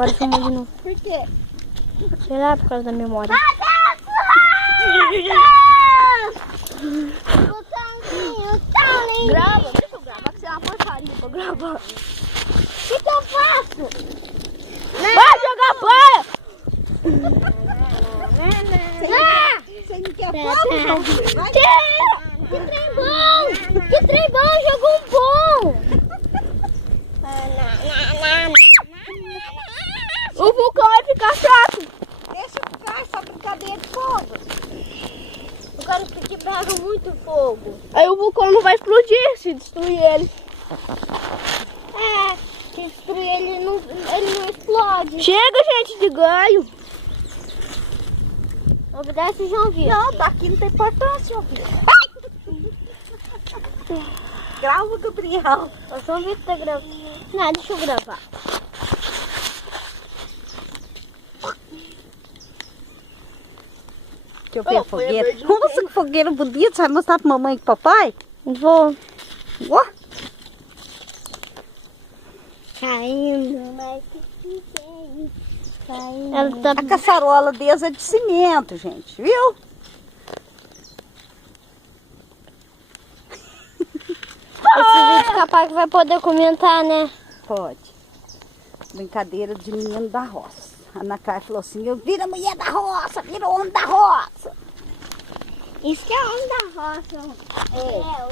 Agora filma de novo. Por quê? Sei lá, por causa da memória. Grava, deixa eu gravar, que você é uma porcaria pra gravar. O que eu faço? Vai jogar bola! Você não quer fogo, João? Vai. Que trem bom! Que trem bom! Jogou um bom! O vulcão vai ficar chato. Deixa eu ficar essa brincadeira de fogo. Eu quero que pega muito fogo. Aí o vulcão não vai explodir se destruir ele. É, se destruir ele não explode. Chega, gente, de ganho. Obedece, João Vitor. Não, tá aqui, não tem importância, meu filho. Grava, Gabriel. O João Vitor tá gravando. Não, deixa eu gravar. Deixa eu ver a fogueira. Nossa, que fogueira bonita. Você vai mostrar pra mamãe e pro papai? Vou. Ó. Caindo, mas caindo. Ela tá... A caçarola deles é de cimento, gente, viu? Esse vídeo capaz que vai poder comentar, né? Pode. Brincadeira de menino da roça. A Ana Clara falou assim, eu viro a mulher da roça, viro o homem da roça. Isso que é homem da roça.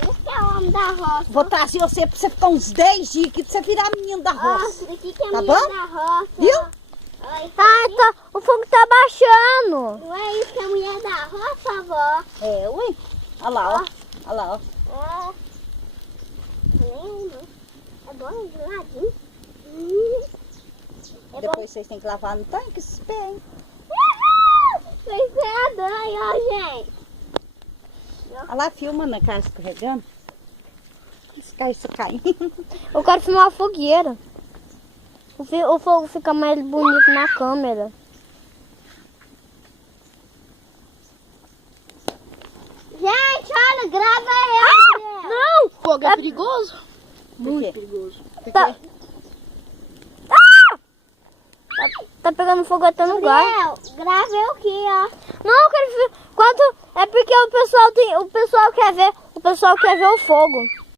Isso que é homem da roça. Vou trazer você pra você ficar uns 10 dias aqui pra você virar menino da roça. Isso aqui que é Tá mulher bom? da roça. Viu? O fogo tá baixando. Não é isso que é mulher da roça, avó? É, ui. Olha lá, ó. Olha lá, ó. É bom de ladinho. Depois vocês têm que lavar no tanque esses pés, hein? Foi cedo, aí, ó, gente. Olha lá, filma na casa escorregando. Isso caindo. Eu quero filmar a fogueira. O fogo fica mais bonito na câmera. Gente, olha, grava eu. Não! Fogo é perigoso? Muito perigoso. Tá... Tá pegando fogo até no lugar. Grava eu aqui, ó. Não, eu quero ver. Quanto... É porque o pessoal quer ver o fogo.